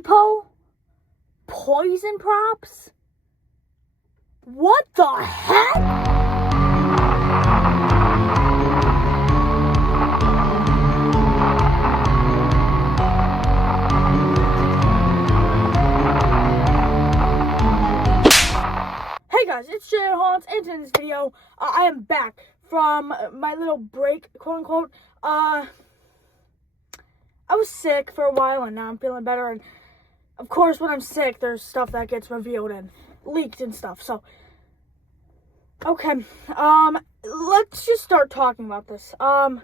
Depot poison props? What the heck? Hey guys, it's J.A.HAUNTS, and in this video, I am back from my little break, quote unquote. I was sick for a while, and now I'm feeling better, and of course, when I'm sick, there's stuff that gets revealed and leaked and stuff, so, okay, let's just start talking about this. Wow.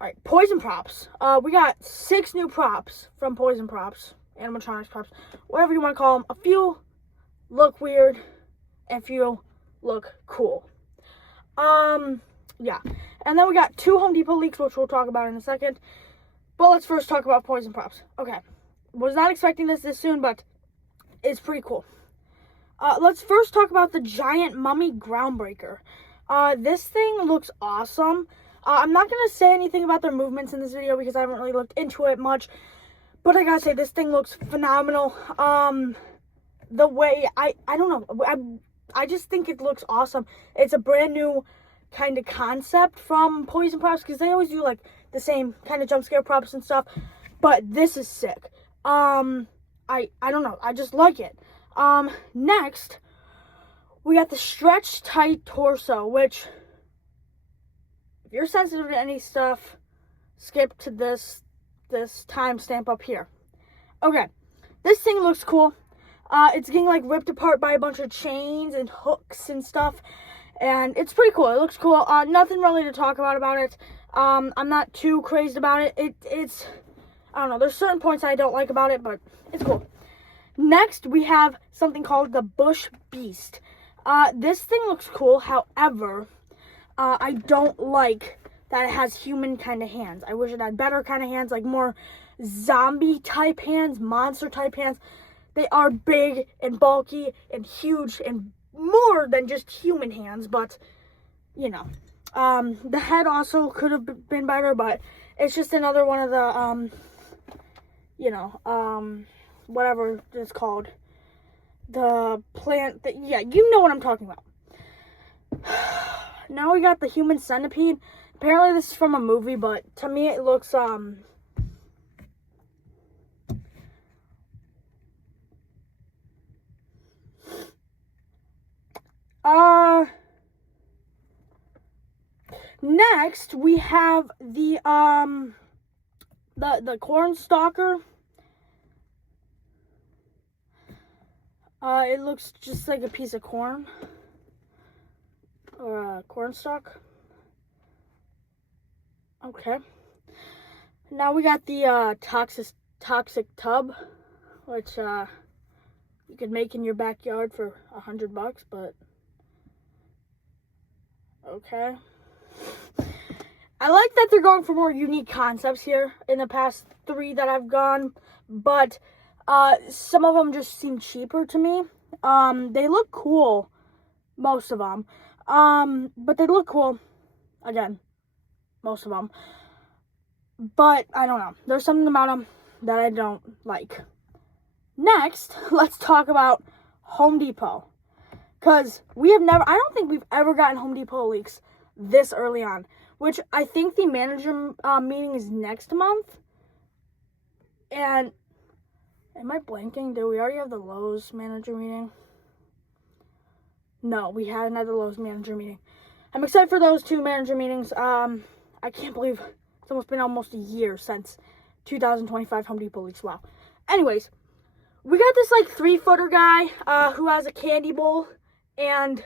Alright, poison props. We got 6 new props from Poison Props, animatronics props, whatever you want to call them. A few look weird, and a few look cool. Yeah. And then we got 2 Home Depot leaks, which we'll talk about in a second. But let's first talk about Poison Props. Okay. Was not expecting this soon, but it's pretty cool. Let's first talk about the giant mummy groundbreaker. This thing looks awesome. I'm not going to say anything about their movements in this video because I haven't really looked into it much. But I gotta say, this thing looks phenomenal. The way, I don't know, I just think it looks awesome. It's a brand new kind of concept from Poison Props, because they always do like the same kind of jump scare props and stuff, but this is sick. I don't know, I just like it. Next, we got the stretch tight torso, which, if you're sensitive to any stuff, skip to this timestamp up here. Okay, this thing looks cool. It's getting like ripped apart by a bunch of chains and hooks and stuff, and it's pretty cool. It looks cool. Nothing really to talk about it. I'm not too crazed about it. It's I don't know. There's certain points I don't like about it, but it's cool. Next, we have something called the Bush Beast. This thing looks cool. However, I don't like that it has human kind of hands. I wish it had better kind of hands, like more zombie type hands, monster type hands. They are big and bulky and huge and more than just human hands, but, you know. The head also could have been better, but it's just another one of the, whatever it's called. The plant, yeah, you know what I'm talking about. Now we got the human centipede. Apparently this is from a movie, but to me it looks, next we have the corn stalker. It looks just like a piece of corn, or a corn stalk. Okay. Now we got the toxic tub, which you could make in your backyard for $100, but okay. I like that they're going for more unique concepts here in the past 3 that I've gone, but some of them just seem cheaper to me. They look cool, most of them, but they look cool, again, most of them, but I don't know, there's something about them that I don't like. Next, let's talk about Home Depot, because I don't think we've ever gotten Home Depot leaks this early on, which I think the manager meeting is next month. And am I blanking? Did we already have the Lowe's manager meeting? No, we hadn't had the Lowe's manager meeting. I'm excited for those 2 manager meetings. I can't believe it's been almost a year since 2025 Home Depot leaks. Wow. Anyways, we got this like 3-footer guy who has a candy bowl, and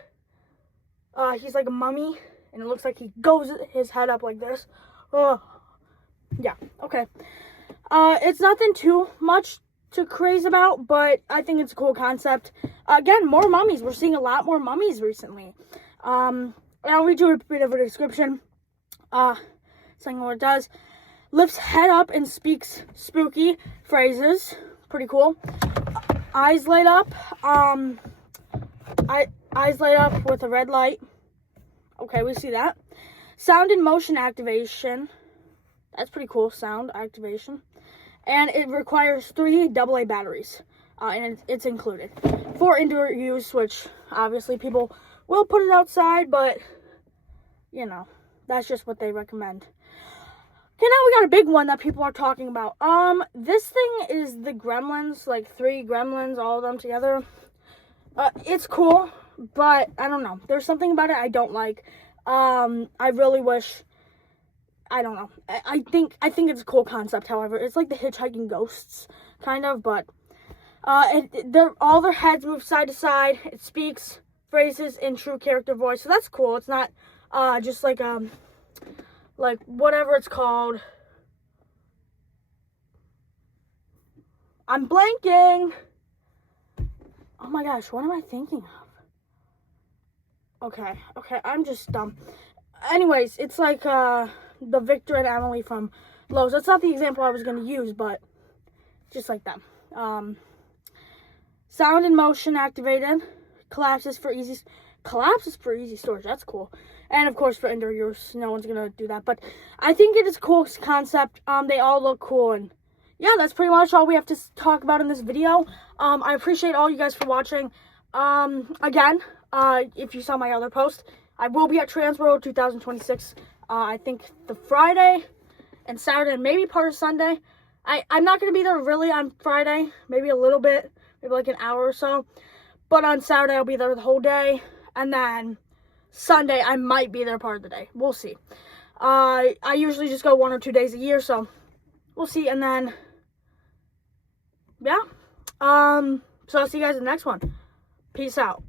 he's like a mummy, and it looks like he goes his head up like this. Yeah, okay. It's nothing too much to craze about, but I think it's a cool concept. Again, more mummies. We're seeing a lot more mummies recently. I'll read you a bit of a description. Saying what it does. Lifts head up and speaks spooky phrases. Pretty cool. Eyes light up. Eyes light up with a red light. Okay, we see that. Sound and motion activation. That's pretty cool, sound activation. and it requires 3 AA batteries, and it's included for indoor use, which obviously people will put it outside, but you know, that's just what they recommend. Okay, now we got a big one that people are talking about. This thing is the Gremlins, like 3 Gremlins, all of them together. It's cool, but I don't know. There's something about it I don't like. I really wish, I don't know. I think it's a cool concept, however. It's like the hitchhiking ghosts, kind of, but all their heads move side to side. It speaks phrases in true character voice, so that's cool. It's not just like whatever it's called. I'm blanking. Oh my gosh, what am I thinking of? Okay, I'm just dumb. Anyways, it's like the Victor and Emily from Lowe's. That's not the example I was going to use, but just like them. Sound and motion activated. Collapses for easy storage. That's cool. And of course for indoor use, no one's gonna do that. But I think it is a cool concept. They all look cool, and yeah, that's pretty much all we have to talk about in this video. I appreciate all you guys for watching. Again, if you saw my other post, I will be at Transworld 2026. I think the Friday and Saturday, and maybe part of Sunday. I'm not gonna be there really on Friday. Maybe a little bit, maybe like an hour or so. But on Saturday, I'll be there the whole day. And then Sunday, I might be there part of the day. We'll see. I usually just go 1 or 2 days a year, so we'll see. And then, yeah. So I'll see you guys in the next one. Peace out.